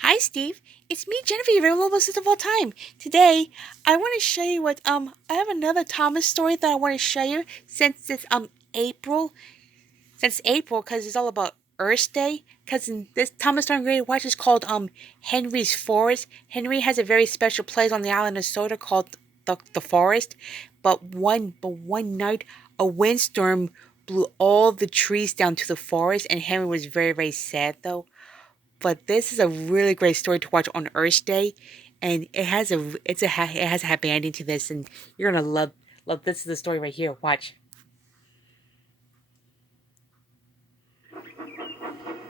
Hi, Steve. It's me, Jennifer, your very little sister of all time. Today, I want to show you what I have another Thomas story that I want to show you since it's April, because it's all about Earth Day. Because in this Thomas story I'm going to watch is called Henry's Forest. Henry has a very special place on the island of Soda called the forest. But one night a windstorm blew all the trees down to the forest, and Henry was very sad though. But this is a really great story to watch on Earth Day, and it has a happy ending to this, and you're gonna love this is the story right here. Watch.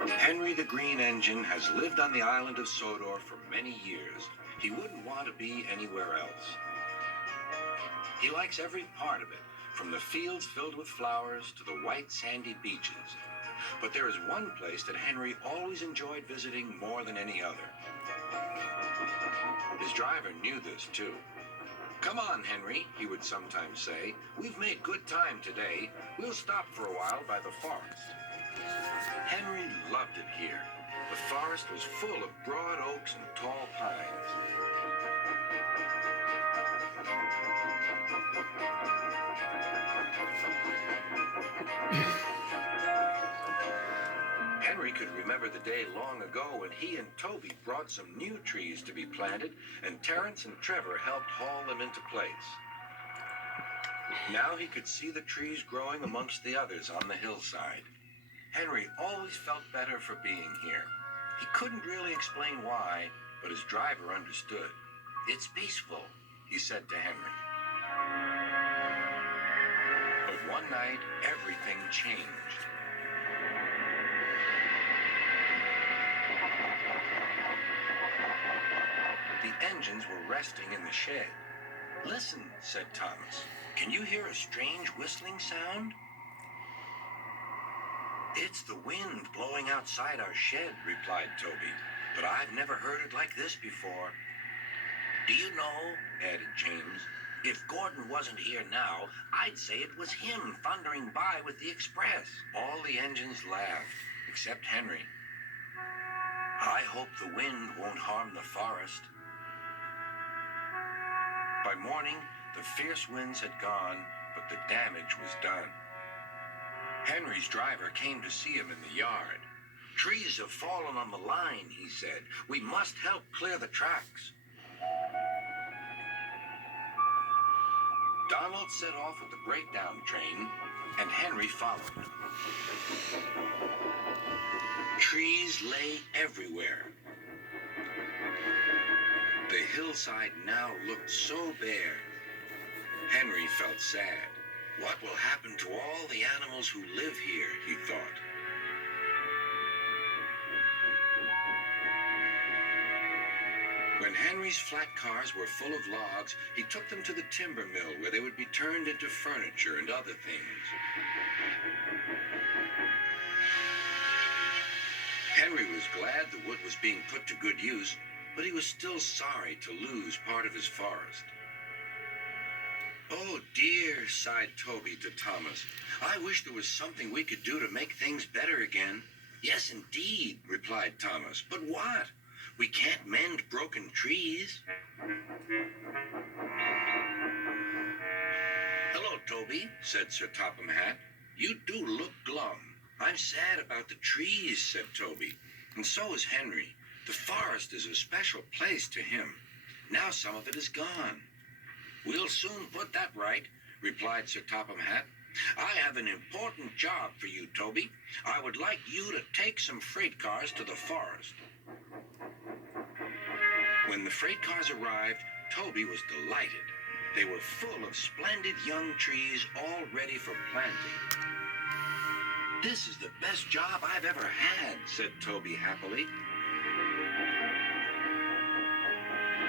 Henry the Green Engine has lived on the island of Sodor for many years. He wouldn't want to be anywhere else. He likes every part of it, from the fields filled with flowers to the white sandy beaches. But there is one place that Henry always enjoyed visiting more than any other. His driver knew this too. "Come on, Henry," he would sometimes say. "We've made good time today. We'll stop for a while by the forest." Henry loved it here. The forest was full of broad oaks and tall pines. Henry could remember the day long ago when he and Toby brought some new trees to be planted, and Terence and Trevor helped haul them into place. Now he could see the trees growing amongst the others on the hillside. Henry always felt better for being here. He couldn't really explain why, but his driver understood. "It's peaceful," he said to Henry. But one night, everything changed. The engines were resting in the shed. "Listen," said Thomas. "Can you hear a strange whistling sound?" "It's the wind blowing outside our shed," replied Toby. "But I've never heard it like this before." "Do you know," added James, "if Gordon wasn't here now, I'd say it was him thundering by with the express." All the engines laughed, except Henry. "I hope the wind won't harm the forest." By morning, the fierce winds had gone, but the damage was done. Henry's driver came to see him in the yard. "Trees have fallen on the line," he said. "We must help clear the tracks." Donald set off with the breakdown train, and Henry followed. Trees lay everywhere. The hillside now looked so bare. Henry felt sad. "What will happen to all the animals who live here?" he thought. When Henry's flat cars were full of logs, he took them to the timber mill where they would be turned into furniture and other things. Henry was glad the wood was being put to good use, but he was still sorry to lose part of his forest. "Oh dear," sighed Toby to Thomas. "I wish there was something we could do to make things better again." "Yes, indeed," replied Thomas. "But what? We can't mend broken trees." "Hello, Toby," said Sir Topham Hatt. "You do look glum." "I'm sad about the trees," said Toby. "And so is Henry. The forest is a special place to him. Now some of it is gone." "We'll soon put that right," replied Sir Topham Hatt. "I have an important job for you, Toby. I would like you to take some freight cars to the forest." When the freight cars arrived, Toby was delighted. They were full of splendid young trees all ready for planting. "This is the best job I've ever had," said Toby happily.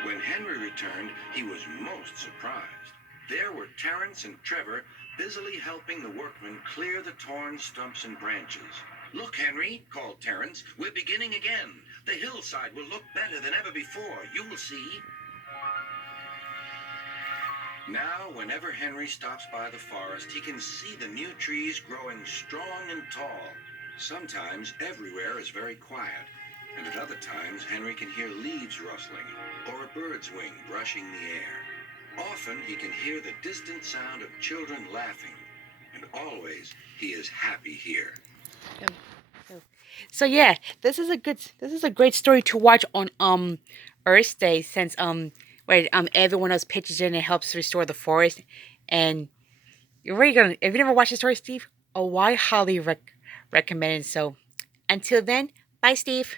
When Henry returned, he was most surprised. There were Terence and Trevor busily helping the workmen clear the torn stumps and branches. "Look, Henry," called Terence, "we're beginning again. The hillside will look better than ever before. You will see." Now, whenever Henry stops by the forest, he can see the new trees growing strong and tall. Sometimes everywhere is very quiet. And at other times, Henry can hear leaves rustling or a bird's wing brushing the air. Often he can hear the distant sound of children laughing, and always he is happy here. So yeah, this is a great story to watch on Earth Day, since where everyone else pitches in and helps restore the forest. And you're really gonna, if you never watched the story, Steve, oh, I highly recommend it. So until then, bye, Steve.